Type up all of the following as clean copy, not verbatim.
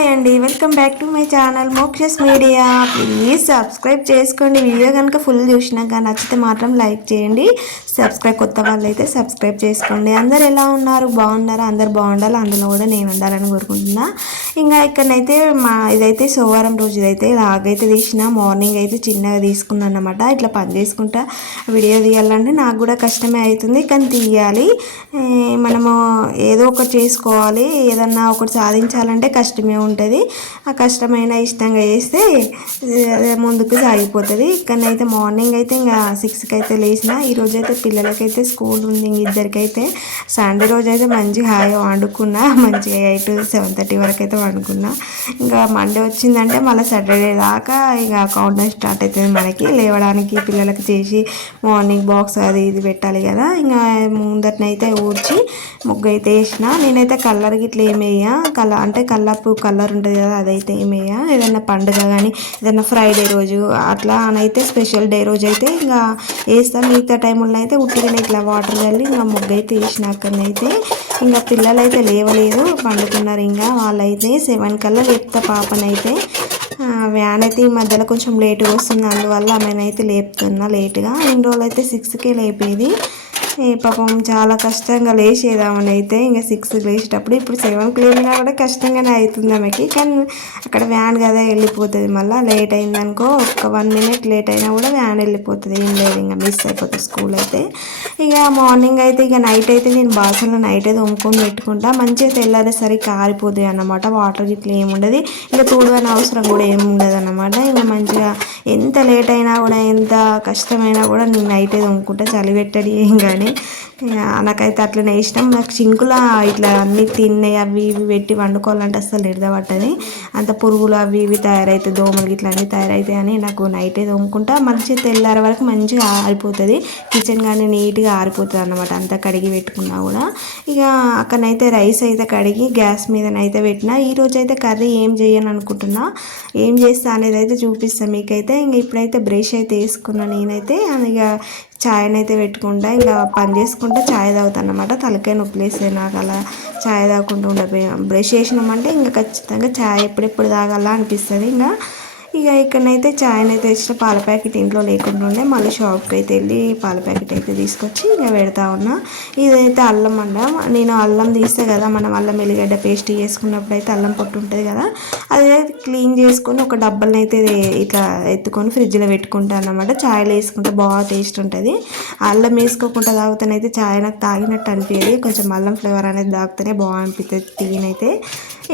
Hi అండి, welcome back to my channel Moksha's media. Please subscribe చేసుకోండి. Video కనుక full చూసినాక నచ్చితే మాత్రం లైక్ చేయండి. కొత్త వాళ్ళు అయితే సబ్స్క్రైబ్ చేసుకోండి. అందరు ఎలా ఉన్నారు? బాగున్నారా? అందరు బాగుండాలి, అందులో కూడా నేను ఉండాలని కోరుకుంటున్నా. ఇంకా ఇక్కడనైతే ఇదైతే సోమవారం రోజు ఇదైతే లాగైతే తీసిన మార్నింగ్ అయితే చిన్నగా తీసుకున్నాను అనమాట. ఇట్లా పని చేసుకుంటా వీడియో తీయాలంటే నాకు కూడా కష్టమే అవుతుంది, కానీ తీయాలి. మనము ఏదో ఒకటి చేసుకోవాలి, ఏదన్నా ఒకటి సాధించాలంటే కష్టమే ఉంటుంది. ఆ కష్టమైన ఇష్టంగా చేస్తే ముందుకు సాగిపోతుంది. ఇక్కడనైతే మార్నింగ్ అయితే ఇంకా 6కి అయితే లేచిన. ఈరోజు అయితే పిల్లలకైతే స్కూల్ ఉంది, ఇద్దరికైతే సండే రోజు అయితే మంచిగా హాయిగా వండుకున్నా. మంచిగా 8 to 7:30 వరకు అయితే వండుకున్నా. ఇంకా మండే వచ్చిందంటే మళ్ళీ సాటర్డే దాకా ఇక కౌంట్ డౌన్ స్టార్ట్ అవుతుంది మనకి లేవడానికి. పిల్లలకి చేసి మార్నింగ్ బాక్స్ అది ఇది పెట్టాలి కదా. ఇంకా ముందటనైతే ఊడ్చి ముగ్గు అయితే వేసిన. నేనైతే కలర్ గిట్లా ఏమేయ అంటే కల్లాపు కలర్ ఉంటుంది కదా, అదైతే ఏమేయ. ఏదైనా పండుగ కానీ ఏదైనా ఫ్రైడే రోజు అట్లా అనైతే స్పెషల్ డే రోజు అయితే ఇంకా వేస్తాం. మిగతా టైంలో అయితే ఉట్టిగానే ఇట్లా వాటర్ చల్లి ఇంకా ముగ్గు అయితే వేసినాకనైతే ఇంకా పిల్లలు అయితే లేవలేదు, పండుకున్నారు. ఇంకా వాళ్ళైతే 7 కల్లా లేపుతా పాపనైతే. వ్యాన్ అయితే ఈ మధ్యలో కొంచెం లేటుగా వస్తుంది, అందువల్ల ఆమెనైతే లేపుతున్నా లేటుగా. ఇన్ని రోజులు అయితే 6కే లేపేది. పాపం చాలా కష్టంగా లేచేదామని అయితే ఇంకా 6కి లేచేటప్పుడు. ఇప్పుడు 7కి లేచినా కూడా కష్టంగానే అవుతుంది ఆమెకి, కానీ అక్కడ వ్యాన్ కదా వెళ్ళిపోతుంది. మళ్ళీ లేట్ అయిందనుకో, ఒక 1 minute లేట్ అయినా కూడా వ్యాన్ వెళ్ళిపోతుంది. ఏం లేదు, ఇంకా మిస్ అయిపోతుంది స్కూల్ అయితే. ఇక మార్నింగ్ అయితే ఇక నైట్ అయితే నేను బాసన్లో నైట్ అయితే వండుకొని పెట్టుకుంటా. మంచిగా తెల్లారేసరికి కారిపోతాయి అన్నమాట. వాటర్ ఇట్లా ఏముండదు, ఇంకా తోడుగానే అవసరం కూడా ఏముండదు అన్నమాట. ఇంకా మంచిగా ఎంత లేట్ అయినా కూడా ఎంత కష్టమైనా కూడా నేను నైట్ అయితే వండుకుంటా. చలి పెట్టడి ఏం కానీ నాకైతే అట్లనే ఇష్టం. నాకు సింకులా ఇట్లా అన్నీ తిన్నాయి అవి ఇవి పెట్టి వండుకోవాలంటే అసలు నిద్ర పట్టది. అంత పురుగులు అవి ఇవి తయారైతాయి, దోమలు ఇట్లా అన్నీ తయారవుతాయి అని నాకు నైట్ అయితే వండుకుంటా. మంచిగా తెల్లారే వరకు మంచిగా ఆరిపోతుంది కిచెన్, కానీ నీట్గా ఆరిపోతుంది అన్నమాట అంతా కడిగి పెట్టుకున్నా కూడా. ఇక అక్కడనైతే రైస్ అయితే కడిగి గ్యాస్ మీదనైతే పెట్టిన. ఈరోజు అయితే కర్రీ ఏం చేయను అనుకుంటున్నా, ఏం చేస్తా అనేది అయితే చూపిస్తాను మీకైతే. ఇంక ఇప్పుడైతే బ్రష్ అయితే వేసుకున్నాను నేనైతే. ఇక ఛాయ్ని అయితే పెట్టుకుంటా, ఇంకా పని చేసుకుంటా ఛాయ్ తాగుతాను అన్నమాట. తలకాయ నొప్పులేస్తే నాకు అలా ఛాయ్ తాగకుండా ఉండకపోయా. బ్రష్ చేసినామంటే ఇంకా ఖచ్చితంగా ఛాయ్ ఎప్పుడెప్పుడు తాగాల అనిపిస్తుంది. ఇక ఇక్కడనైతే ఛాయ్ని అయితే తెచ్చిన పాల ప్యాకెట్ ఇంట్లో లేకుండా ఉండే, మళ్ళీ షాప్కి అయితే వెళ్ళి పాల ప్యాకెట్ అయితే తీసుకొచ్చి ఇక పెడతా ఉన్నా. ఇదైతే అల్లం నేను అల్లం తీస్తే కదా, మనం అల్లం ఎల్లిగడ్డ పేస్ట్ చేసుకున్నప్పుడు అయితే అల్లం పొట్టు ఉంటుంది కదా, అది క్లీన్ చేసుకొని ఒక డబ్బాలను అయితే ఇట్లా ఎత్తుకొని ఫ్రిడ్జ్లో పెట్టుకుంటాను అన్నమాట. ఛాయ్లో వేసుకుంటే బాగా టేస్ట్ ఉంటుంది. అల్లం వేసుకోకుండా తాగుతానైతే ఛాయ్ నాకు తాగినట్టు అనిపించేది. కొంచెం అల్లం ఫ్లేవర్ అనేది తాగితేనే బాగా అనిపిస్తుంది తీయనైతే.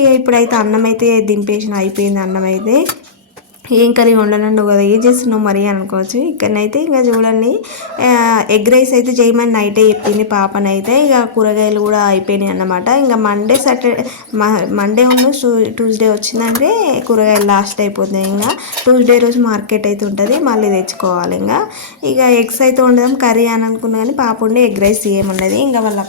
ఇక ఇప్పుడైతే అన్నం అయితే దింపేసిన, అయిపోయింది అన్నం అయితే. ఏం కర్రీ వండనండు కదా, ఏం చేస్తున్నావు మరి అనుకోవచ్చు. ఇక్కడనైతే ఇంకా చూడండి, ఎగ్ రైస్ అయితే చేయమని నైటే చెప్పింది పాపనైతే. ఇక కూరగాయలు కూడా అయిపోయినాయి అన్నమాట. ఇంకా మండే ఉన్న ట్యూస్డే వచ్చిందంటే కూరగాయలు లాస్ట్ అయిపోతాయి. ఇంకా ట్యూస్డే రోజు మార్కెట్ అయితే ఉంటుంది, మళ్ళీ తెచ్చుకోవాలి. ఇక ఎగ్స్ అయితే ఉండదాం కర్రీ అని అనుకున్నా, కానీ పాప ఉండే ఎగ్ రైస్ ఏమున్నది. ఇంకా వాళ్ళ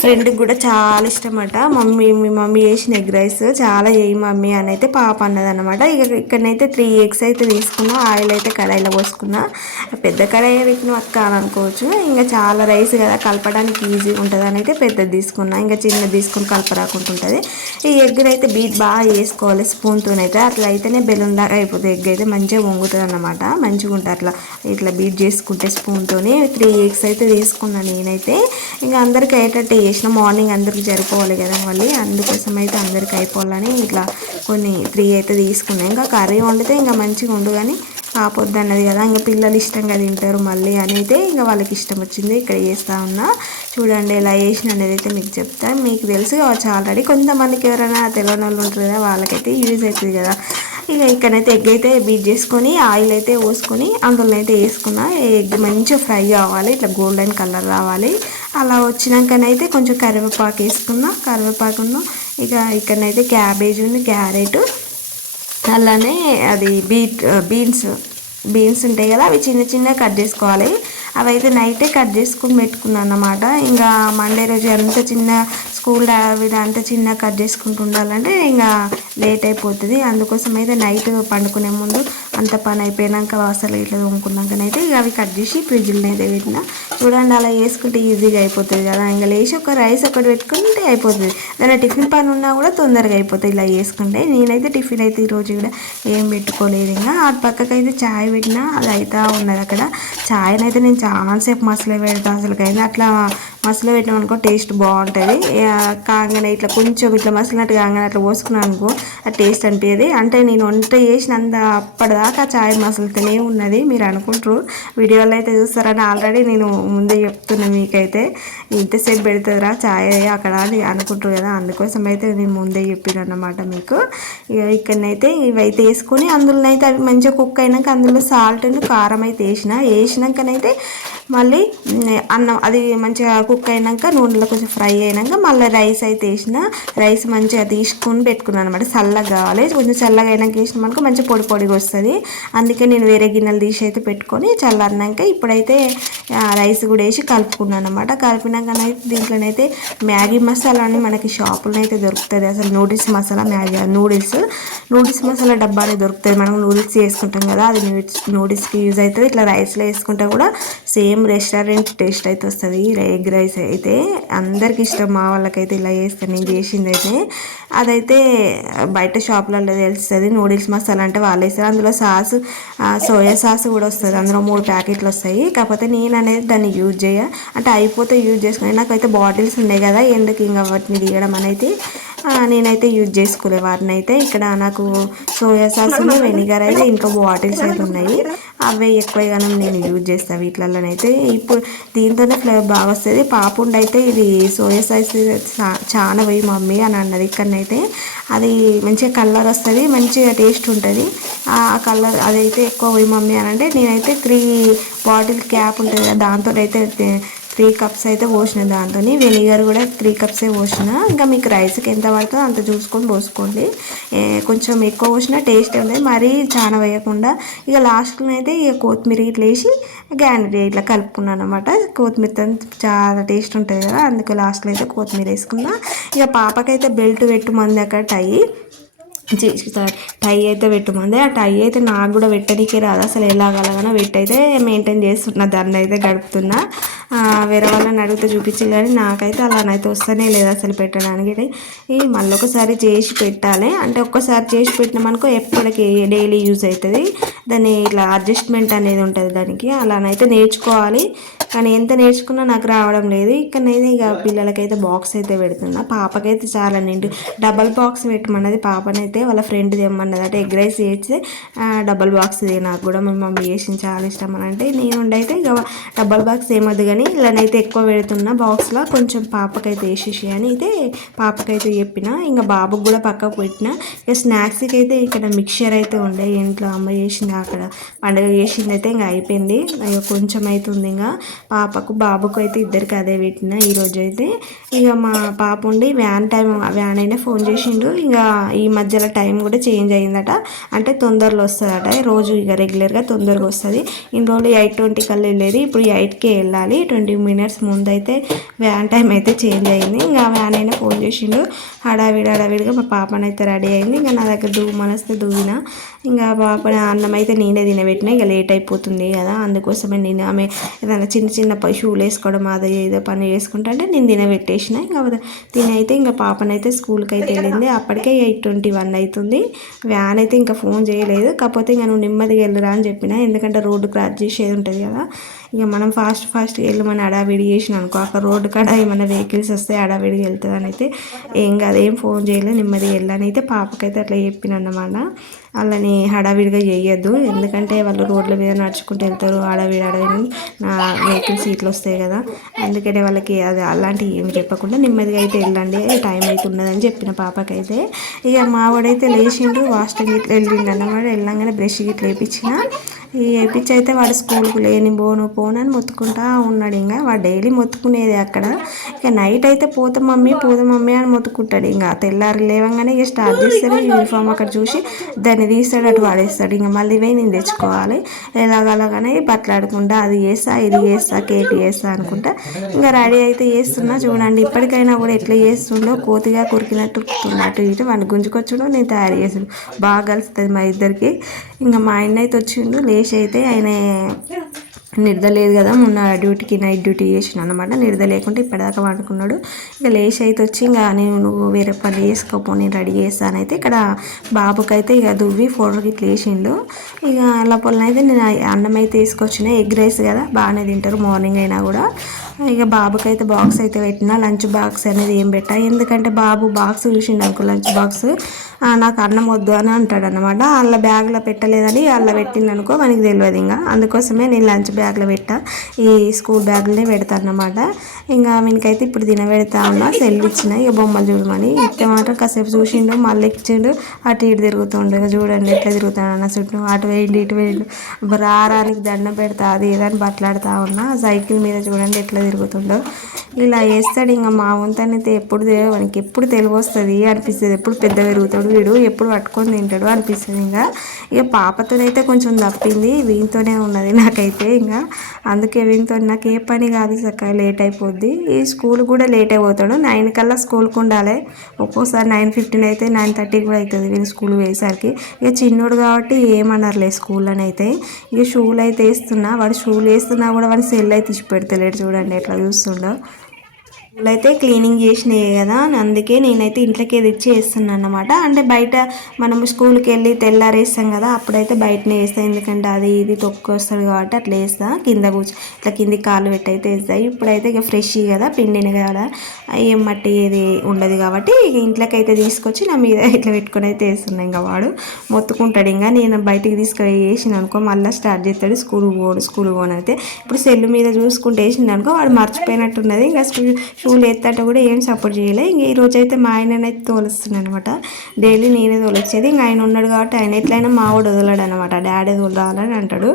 ఫ్రెండ్కి కూడా చాలా ఇష్టం అట. మీ మమ్మీ చేసిన ఎగ్ రైస్ చాలా చేయి మమ్మీ అని అయితే పాప అన్నది అనమాట. ఇక్కడనైతే 3 eggs అయితే తీసుకున్నా. ఆయిల్ అయితే కడాయిలో పోసుకున్నా. పెద్ద కడాయి పెట్టిన అక్క అని అనుకోవచ్చు. ఇంకా చాలా రైస్ కదా, కలపడానికి ఈజీగా ఉంటుంది అని అయితే పెద్దది తీసుకున్నా. ఇంకా చిన్నది తీసుకుని కలపరాకుండా ఉంటుంది. ఈ ఎగ్ అయితే బీట్ బాగా వేసుకోవాలి స్పూన్తోనైతే, అట్లా అయితేనే బెలూన్ లాగా అయిపోతుంది. ఎగ్ అయితే మంచిగా వంగుతుంది అన్నమాట, మంచిగా ఉంటుంది అట్లా ఇట్లా బీట్ చేసుకుంటే స్పూన్తోని. 3 eggs అయితే తీసుకున్నాను నేనైతే. ఇంకా అందరికి అయ్యేటట్టు చేసిన, మార్నింగ్ అందరికి సరిపోవాలి కదా, మళ్ళీ అందుకోసం అయితే అందరికి అయిపోవాలని ఇట్లా కొన్ని 3 అయితే తీసుకున్నాను. ఇంకా కర్రీ వండితే ఇంకా మంచిగా ఉండు, కానీ ఆపొద్దు అన్నది కదా, ఇంకా పిల్లలు ఇష్టంగా తింటారు మళ్ళీ అని అయితే ఇంకా వాళ్ళకి ఇష్టం వచ్చింది ఇక్కడ చేస్తూ ఉన్నా. చూడండి ఎలా చేసిన అనేది అయితే మీకు చెప్తాను. మీకు తెలుసు కావచ్చు ఆల్రెడీ, కొంతమందికి ఎవరైనా తెలియని వాళ్ళు ఉంటారు కదా, వాళ్ళకైతే యూజ్ అవుతుంది కదా. ఇక ఇక్కడైతే ఎగ్ అయితే బీట్ చేసుకొని ఆయిల్ అయితే పోసుకొని అందులో అయితే వేసుకున్నా. ఎగ్ మంచిగా ఫ్రై అవ్వాలి, ఇట్లా గోల్డెన్ కలర్ రావాలి. అలా వచ్చినాకనైతే కొంచెం కరివేపాకు వేసుకున్నా. కరివేపాకును ఇక ఇక్కడనైతే క్యాబేజ్ ఉంది, క్యారెట్, అలానే అది బీన్స్ ఉంటాయి కదా, అవి చిన్న చిన్నగా కట్ చేసుకోవాలి. అవి అయితే నైటే కట్ చేసుకుని పెట్టుకున్నాను అన్నమాట. ఇంకా మండే రోజు అంత చిన్న స్కూల్ డాబీ అంతా చిన్న కట్ చేసుకుంటూ ఉండాలంటే ఇంకా లేట్ అయిపోతుంది. అందుకోసం అయితే నైట్ పండుకునే ముందు అంత పని అయిపోయినాక అసలు ఇట్లా తోముకున్నాకనైతే ఇక అవి కట్ చేసి ఫ్రిడ్జ్లో అయితే పెట్టిన. చూడండి అలా చేసుకుంటే ఈజీగా అయిపోతుంది కదా. ఇంకా లేచి ఒక రైస్ ఒకటి పెట్టుకుంటే అయిపోతుంది. ఏదైనా టిఫిన్ పని ఉన్నా కూడా తొందరగా అయిపోతుంది ఇలా చేసుకుంటే. నేనైతే టిఫిన్ అయితే ఈరోజు కూడా ఏం పెట్టుకోలేదు. ఇంకా అటు పక్కకి అయితే ఛాయ్ పెట్టినా అది అవుతా ఉన్నది అక్కడ. ఛాయ్ని అయితే నేను చాలాసేపు మసలు పెడతాను. అసలుకైతే అట్లా మసలు పెట్టామనుకో టేస్ట్ బాగుంటుంది. కాగానే ఇట్లా కొంచెం ఇట్లా మసలినట్టు కాగానే అట్లా పోసుకున్నాను అనుకో ఆ టేస్ట్ అనిపించేది. అంటే నేను వంట చేసినంత అప్పటిదాకా ఛాయ్ మసలుతూనే ఉన్నది. మీరు అనుకుంటారు వీడియోలో అయితే చూస్తారని ఆల్రెడీ నేను ముందే చెప్తున్నా మీకైతే. ఇంతసేపు పెడుతుందిరా ఛాయ్ అక్కడ అని అనుకుంటారు కదా. అందుకోసం అయితే నేను ముందే చెప్పాను అన్నమాట మీకు. ఇక్కడనైతే ఇవైతే వేసుకొని అందులోనైతే అవి మంచిగా కుక్ అయినాక అందులో సాల్ట్ కారం అయితే వేసినాకనైతే మళ్ళీ అన్నం అది మంచిగా కుక్ అయినాక నూనెలో కొంచెం ఫ్రై అయినాక మళ్ళీ రైస్ అయితే వేసిన. రైస్ మంచిగా తీసుకొని పెట్టుకున్నాను అనమాట. చల్లగా కావాలి, కొంచెం చల్లగా అయినాక వేసినాం అనుకో మంచిగా పొడి పొడిగా వస్తుంది. అందుకే నేను వేరే గిన్నెలు తీసి అయితే పెట్టుకొని చల్లారినాక ఇప్పుడైతే రైస్ కూడా వేసి కలుపుకున్నాను అనమాట. కలిపినాకనైతే దీంట్లోనైతే మ్యాగీ మసాలా అని మనకి షాపులో అయితే దొరుకుతుంది. అసలు నూడిల్స్ మసాలా నూడిల్స్ మసాలా డబ్బానే దొరుకుతుంది. మనం నూడిల్స్ చేసుకుంటాం కదా, అది నూడిల్స్కి యూజ్ అవుతుంది. ఇట్లా రైస్లో వేసుకుంటే కూడా సేమ్ రెస్టారెంట్ టేస్ట్ అయితే వస్తుంది. ఎగ్ రైస్ అయితే అందరికి ఇష్టం. మా వాళ్ళకైతే ఇలా చేస్తాను నేను చేసింది అయితే. అదైతే బయట షాపులలో తెలుస్తుంది. నూడిల్స్ మసాలా అంటే వాళ్ళు వేస్తారు. అందులో సోయా సాస్ కూడా వస్తుంది. అందులో 3 ప్యాకెట్లు వస్తాయి. కాకపోతే నేను అనేది దాన్ని యూజ్ అంటే అయిపోతే యూజ్ చేసుకుని నాకైతే బాటిల్స్ ఉన్నాయి కదా, ఎందుకు ఇంకా వాటిని తీయడం అనేది నేనైతే యూజ్ చేసుకోలే వాటిని అయితే. ఇక్కడ నాకు సోయా సాస్ వెనిగర్ అయితే ఇంకా బాటిల్స్ అయితే ఉన్నాయి. అవే ఎక్కువగా నేను యూజ్ చేస్తాను వీటిలలోనైతే. ఇప్పుడు దీంతోనే ఫ్లేవర్ బాగా వస్తుంది. పాపుండి అయితే ఇది సోయా సాస్ చాలా వేయి మమ్మీ అని అన్నది. ఇక్కడనైతే అది మంచిగా కలర్ వస్తుంది, మంచిగా టేస్ట్ ఉంటుంది. ఆ కలర్ అదైతే ఎక్కువ వేయి మమ్మీ అని అంటే నేనైతే 3 బాటిల్ క్యాప్ ఉంటుంది కదా, దాంతో అయితే 3 కప్స్ అయితే పోసిన. దాంతో వెనిగర్ కూడా 3 కప్సే పోసిన. ఇంకా మీకు రైస్కి ఎంత పడుతుందో అంత చూసుకొని పోసుకోండి. కొంచెం ఎక్కువ పోసిన టేస్ట్ ఉంది, మరీ చాలా వేయకుండా. ఇక లాస్ట్లో అయితే ఇక కొత్తిమీర ఇట్లా వేసి గ్యానరీ ఇట్లా కలుపుకున్నాను అనమాట. కొత్తిమీరతో చాలా టేస్ట్ ఉంటుంది కదా, అందుకే లాస్ట్లో అయితే కొత్తిమీర వేసుకున్నా. ఇక పాపకైతే బెల్ట్ పెట్టుమంది అక్కడ టై అయితే పెట్టమంది. ఆ టై అయితే నాకు కూడా పెట్టడానికి రాదు అసలు. ఎలాగలగానో అయితే మెయింటైన్ చేస్తున్నా, దాన్ని అయితే గడుపుతున్నా. వేరే వాళ్ళని అడిగితే చూపించి కానీ నాకైతే అలానైతే వస్తూనే లేదు అసలు పెట్టడానికి. మళ్ళీ ఒకసారి చేసి పెట్టాలి. అంటే ఒక్కసారి చేసి పెట్టినామనుకో ఎప్పటికీ డైలీ యూజ్ అవుతుంది. దాన్ని ఇట్లా అడ్జస్ట్మెంట్ అనేది ఉంటుంది దానికి. అలానైతే నేర్చుకోవాలి, కానీ ఎంత నేర్చుకున్నా నాకు రావడం లేదు. ఇక్కడనైతే ఇక పిల్లలకైతే బాక్స్ అయితే పెడుతున్నా. పాపకైతే చాలా నిండు డబల్ బాక్స్ పెట్టమన్నది పాపనైతే. వాళ్ళ ఫ్రెండ్ తెమ్మన్నది అంటే ఎగ్ రైస్ చేస్తే డబల్ బాక్స్ నాకు కూడా మా మమ్మీ చేసింది చాలా ఇష్టం అని అంటే నేను ఉండైతే ఇక డబల్ బాక్స్ ఏమద్దు కానీ ఇలానైతే ఎక్కువ పెడుతున్నా బాక్స్లో. కొంచెం పాపకైతే వేసేసి అని అయితే పాపకైతే చెప్పిన. ఇంకా బాబుకి కూడా పక్కకు పెట్టిన. ఇక స్నాక్స్కి అయితే ఇక్కడ మిక్చర్ అయితే ఉండే ఇంట్లో అమ్మ చేసింది, అక్కడ పండుగ చేసింది అయితే ఇంకా అయిపోయింది. కొంచెం అవుతుంది. ఇంకా పాపకు బాబుకు అయితే ఇద్దరికి అదే పెట్టిన ఈరోజు అయితే. ఇక మా పాప ఉండి వ్యాన్ అయినా ఫోన్ చేసిండు. ఇంకా ఈ మధ్యలో టైం కూడా చేంజ్ అయ్యిందట, అంటే తొందరలో వస్తుందట రోజు. ఇక రెగ్యులర్గా తొందరగా వస్తుంది. ఇన్ని రోజులు 8:20 కల్లా వెళ్ళేది, ఇప్పుడు 8కే వెళ్ళాలి. 20 మినిట్స్ ముందు అయితే వ్యాన్ టైం అయితే చేంజ్ అయింది. ఇంకా వ్యాన్ అయినా ఫోన్ చేసిండు. హడావిడిగా మా పాపనైతే రెడీ అయింది. ఇంకా నా దగ్గర మనస్తే దూవిన. ఇంకా పాప అన్నం అయితే నేనే తినబెట్టిన. ఇక లేట్ అయిపోతుంది కదా, అందుకోసమే నేను ఆమె ఏదైనా చిన్న షూలు వేసుకోవడం అదే ఏదో పని చేసుకుంటా అంటే నేను తినబెట్టేసిన. ఇంకా తినైతే ఇంకా పాపనైతే స్కూల్కి అయితే వెళ్ళింది. అప్పటికే 8:21 అవుతుంది. వ్యాన్ అయితే ఇంకా ఫోన్ చేయలేదు. కాకపోతే ఇంకా నువ్వు నెమ్మదిగా వెళ్ళురా అని చెప్పిన, ఎందుకంటే రోడ్డు క్రాస్ చేసేది ఉంటుంది కదా. ఇక మనం ఫాస్ట్గా వెళ్ళమని అడావిడి చేసిన అనుకో, అక్కడ రోడ్డు కాడ ఏమైనా వెహికల్స్ వస్తే అడావిడిగా వెళ్తుంది అని అయితే ఏం కాదు, ఏం ఫోన్ చేయలేదు, నెమ్మదిగా వెళ్ళని అయితే పాపకైతే అట్లా చెప్పిన అన్నమాట. వాళ్ళని హడావిడిగా చేయొద్దు, ఎందుకంటే వాళ్ళు రోడ్ల మీద నడుచుకుంటూ వెళ్తారు. హడావిడి నా వెహికల్ సీట్లు వస్తాయి కదా, అందుకనే వాళ్ళకి అది అలాంటివి ఏమి చెప్పకుండా నెమ్మదిగా అయితే వెళ్ళండి, టైం అయితే ఉన్నదని చెప్పిన పాపకైతే. ఇక మావాడైతే లేచిండు, వాష్రూమ్ గిట్ల వెళ్ళిండు అన్నమాట. వెళ్ళంగానే బ్రష్ గిట్ల వేయించిన. ఈ వేపించి అయితే వాడు స్కూల్కి లేని పోను అని మొత్తుకుంటా ఉన్నాడు. ఇంకా వాడు డైలీ మొత్తుకునేది అక్కడ. ఇక నైట్ అయితే పోతాం మమ్మీ అని మొత్తుకుంటాడు. ఇంకా తెల్లారి లేవగానే ఇక స్టార్ట్ చేస్తాడు. యూనిఫామ్ అక్కడ చూసి దాన్ని తీస్తాడు, అటు వాడేస్తాడు. ఇంకా మళ్ళీ పోయి నేను తెచ్చుకోవాలి. ఎలాగలాగానే బట్లాడుకుంటా అది చేస్తా ఇది చేస్తా కేక్ చేస్తా అనుకుంటా ఇంకా రెడీ అయితే చేస్తున్నా. చూడండి ఇప్పటికైనా కూడా ఎట్లా చేస్తుండో కోతిగా కొరికినట్టు అటు ఇటు వాడిని గుంజుకొచ్చుడు, నేను తయారు చేసుడు బాగా కలుస్తుంది మా ఇద్దరికి. ఇంకా మా ఆయన అయితే వచ్చిండు. లేచి అయితే ఆయన నిద్ర లేదు కదా, మొన్న డ్యూటీకి నైట్ డ్యూటీ చేసిన అనమాట. నిద్ర లేకుంటే ఇప్పటిదాకా వండుకున్నాడు. ఇక లేచి అయితే వచ్చి ఇంకా నువ్వు వేరే పని చేసుకోపో నేను రెడీ చేస్తానైతే ఇక్కడ బాబుకైతే ఇక దువ్వి ఫోటోకి ఇట్లా వేసిండు. ఇక లోపలనైతే అయితే నేను అన్నం అయితే తీసుకొచ్చిన. ఎగ్ రైస్ కదా బాగానే తింటారు మార్నింగ్ అయినా కూడా. ఇక బాబుకి అయితే బాక్స్ అయితే పెట్టిన. లంచ్ బాక్స్ అనేది ఏం పెట్టా, ఎందుకంటే బాబు బాక్స్ చూసిండు అనుకో లంచ్ బాక్స్ నాకు అన్నం వద్దు అని అంటాడు అనమాట. వాళ్ళ బ్యాగ్లో పెట్టలేదని వాళ్ళ పెట్టింది అనుకో మనకి తెలియదు. ఇంకా అందుకోసమే నేను లంచ్ బ్యాగ్లో పెట్టా, ఈ స్కూల్ బ్యాగ్లోనే పెడతాను అనమాట. ఇంకా వీనికైతే ఇప్పుడు తినబెడతా ఉన్నా. సెల్ ఇచ్చిన ఇక బొమ్మలు చూడమని ఇస్తే మాత్రం కాసేపు చూసిండు, మళ్ళీ ఇచ్చిండు, అటు ఇటు తిరుగుతుండు. ఇక చూడండి ఎట్లా తిరుగుతాడు అన్న చుట్టూ, అటు వేయండి ఇటు వేయండి. రారానికి దండం పెడతా అది ఏదని బట్లాడుతూ ఉన్నా. సైకిల్ మీద చూడండి ఎట్లా తిరుగుతుండో. ఇలా వేస్తాడు. ఇంకా మా వంతనైతే ఎప్పుడు వానికి ఎప్పుడు తెలివి వస్తుంది అనిపిస్తుంది. ఎప్పుడు పెద్ద పెరుగుతాడు వీడు, ఎప్పుడు పట్టుకొని తింటాడు అనిపిస్తుంది. ఇక పాపతోనైతే కొంచెం తప్పింది, వీనితోనే ఉన్నది నాకైతే. ఇంకా అందుకే వీనితో నాకు ఏ పని కాదు, చక్కగా లేట్ అయిపోద్ది. ఈ స్కూల్ కూడా లేట్ అయిపోతాడు. 9 కల్లా స్కూల్కి ఉండాలి. ఒక్కోసారి 9:15 అయితే 9:30 కూడా అవుతుంది వీళ్ళు స్కూల్ వేసరికి. ఇక చిన్నోడు కాబట్టి ఏమన్నారులే స్కూల్ అని అయితే. ఇక షూలు అయితే వేస్తున్నా, వాడు షూలు వేస్తున్నా కూడా వాడు సెల్ అయితే తీసి పెడతలేడు. చూడండి ఎట్లా చూస్తుండో. అయితే క్లీనింగ్ చేసినాయి కదా, అందుకే నేనైతే ఇంట్లోకి తెచ్చి వేస్తున్నాను అన్నమాట. అంటే బయట మనము స్కూల్కి వెళ్ళి తెల్లారేస్తాం కదా, అప్పుడైతే బయటనే వేస్తాను. ఎందుకంటే అది ఇది తొక్కు వస్తుంది కాబట్టి అట్లా వేస్తా. కింద కూర్చో ఇట్లా కింది కాళ్ళు పెట్టి అయితే వేస్తాయి. ఇప్పుడైతే ఇక ఫ్రెష్ కదా, పిండిన కదా, ఏం మట్టి ఏది ఉండదు కాబట్టి ఇక ఇంట్లోకి అయితే తీసుకొచ్చి నా మీద ఇట్లా పెట్టుకొని అయితే వేస్తున్నాను. ఇంకా వాడు మొత్తుకుంటాడు. ఇంకా నేను బయటికి తీసుకొని వేసిన అనుకో మళ్ళీ స్టార్ట్ చేస్తాడు స్కూల్ పోనైతే. ఇప్పుడు సెల్ మీద చూసుకుంటే వేసింది అనుకో వాడు మర్చిపోయినట్టున్నది. ఇంకా షూలు ఎత్తాట కూడా ఏం సపోర్ట్ చేయలే. ఇంక ఈరోజు అయితే మా ఆయననైతే తోలుస్తున్నాను అనమాట. డైలీ నేనే తోలొచ్చేది. ఇంక ఆయన ఉన్నాడు కాబట్టి ఆయన ఎట్లయినా మావాడు వదలడు అనమాట, డాడీ తోలాలని అంటాడు.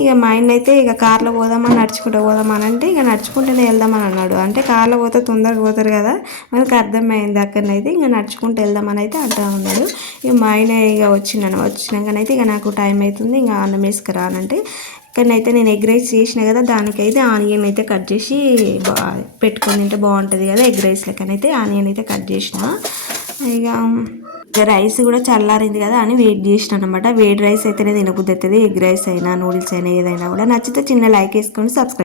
ఇక మా ఆయన అయితే ఇక కార్లో పోదామని నడుచుకుంటూ పోదామని అంటే ఇక నడుచుకుంటూనే వెళ్దామని అన్నాడు. అంటే కార్లో పోతే తొందరగా పోతారు కదా, మనకు అర్థమైంది అక్కడనైతే. ఇంకా నడుచుకుంటూ వెళ్దామని అయితే అంటూ ఉన్నాడు. ఇక మా ఆయన ఇక వచ్చినాకనైతే ఇక నాకు టైం అవుతుంది, ఇంకా అన్నం వేసుకురానంటే ఇక్కడనైతే నేను ఎగ్ రైస్ చేసిన కదా, దానికైతే ఆనియన్ అయితే కట్ చేసి పెట్టుకొని తింటే బాగుంటుంది కదా. ఎగ్ రైస్ లెక్కనైతే ఆనియన్ అయితే కట్ చేసిన. ఇక రైస్ కూడా చల్లారింది కదా అని వెయిట్ చేసిన అనమాట. వేడి రైస్ అయితేనే తినబుద్ధి అవుతుంది. ఎగ్ రైస్ అయినా నూడిల్స్ అయినా ఏదైనా కూడా. నచ్చితే చిన్న లైక్ వేసుకొని సబ్స్క్రైబ్